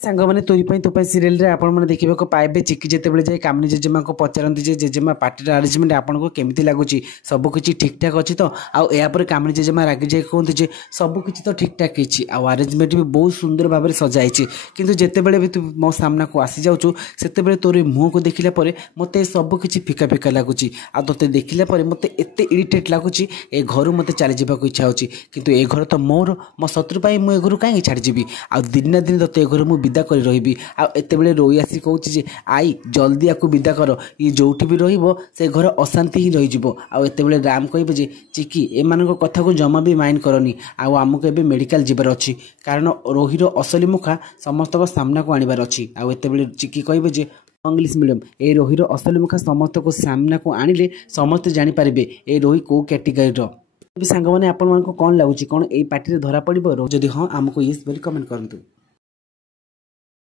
ସାଙ୍ଗମାନେ ତୋ ପାଇଁ ସିରିଏଲରେ ଆପଣମାନେ ଦେଖିବାକୁ ପାଇବେ ଚିକି ଯେତେବେଳେ ଯାଇ କାମିନୀ ଜେଜେମାଙ୍କୁ ପଚାରନ୍ତି ଯେ ଜେଜେମା ପାର୍ଟିର ଆରେଞ୍ଜମେଣ୍ଟ ଆପଣଙ୍କୁ କେମିତି ଲାଗୁଛି, ସବୁକିଛି ଠିକ୍ଠାକ୍ ଅଛି ତ? ଆଉ ଏହାପରେ କାମିନୀ ଜେଜେମା ରାଗି ଯାଇ କୁହନ୍ତି ଯେ ସବୁକିଛି ତ ଠିକ୍ଠାକ୍ ହେଇଛି, ଆଉ ଆରେଞ୍ଜମେଣ୍ଟ ବି ବହୁତ ସୁନ୍ଦର ଭାବରେ ସଜା ହେଇଛି, କିନ୍ତୁ ଯେତେବେଳେ ବି ତୁ ମୋ ସାମ୍ନାକୁ ଆସିଯାଉଛୁ ସେତେବେଳେ ତୋର ଏ ମୁହଁକୁ ଦେଖିଲା ପରେ ମୋତେ ସବୁକିଛି ଫିକା ଫିକା ଲାଗୁଛି। ଆଉ ତୋତେ ଦେଖିଲା ପରେ ମୋତେ ଏତେ ଇରିଟେଟ୍ ଲାଗୁଛି, ଏ ଘରୁ ମୋତେ ଚାଲିଯିବାକୁ ଇଚ୍ଛା ହେଉଛି, କିନ୍ତୁ ଏ ଘର ତ ମୋର, ମୋ ଶତ୍ରୁ ପାଇଁ ମୁଁ ଏ ଘରୁ କାହିଁକି ଛାଡ଼ିଯିବି? ଆଉ ଦିନେ ନା ଦିନେ ତୋତେ ଏ ଘରୁ ମୁଁ ବିଦା କରି ରହିବି। ଆଉ ଏତେବେଳେ ରୋଇ ଆସି କହୁଛି ଯେ ଆଇ ଜଲ୍ଦି ଆକୁ ବିଦା କର, ଇଏ ଯେଉଁଠି ବି ରହିବ ସେ ଘର ଅଶାନ୍ତି ହିଁ ରହିଯିବ। ଆଉ ଏତେବେଳେ ରାମ କହିବେ ଯେ ଚିକି ଏମାନଙ୍କ କଥାକୁ ଜମା ବି ମାଇଣ୍ଡ କରନି, ଆଉ ଆମକୁ ଏବେ ମେଡ଼ିକାଲ ଯିବାର ଅଛି, କାରଣ ରୋହିର ଅସଲି ମୁଖା ସମସ୍ତଙ୍କ ସାମ୍ନାକୁ ଆଣିବାର ଅଛି। ଆଉ ଏତେବେଳେ ଚିକି କହିବେ ଯେ ଇଂଲିଶ ମିଡ଼ିୟମ୍ ଏ ରୋହିର ଅସଲି ମୁଖା ସମସ୍ତଙ୍କୁ ସାମ୍ନାକୁ ଆଣିଲେ ସମସ୍ତେ ଜାଣିପାରିବେ ଏ ରୋହି କେଉଁ କ୍ୟାଟେଗୋରୀର। ସାଙ୍ଗମାନେ ଆପଣମାନଙ୍କୁ କ'ଣ ଲାଗୁଛି, କ'ଣ ଏଇ ପାର୍ଟିରେ ଧରା ପଡ଼ିବ? ଯଦି ହଁ ଆମକୁ ୟେସ୍ ବୋଲି କମେଣ୍ଟ କରନ୍ତୁ।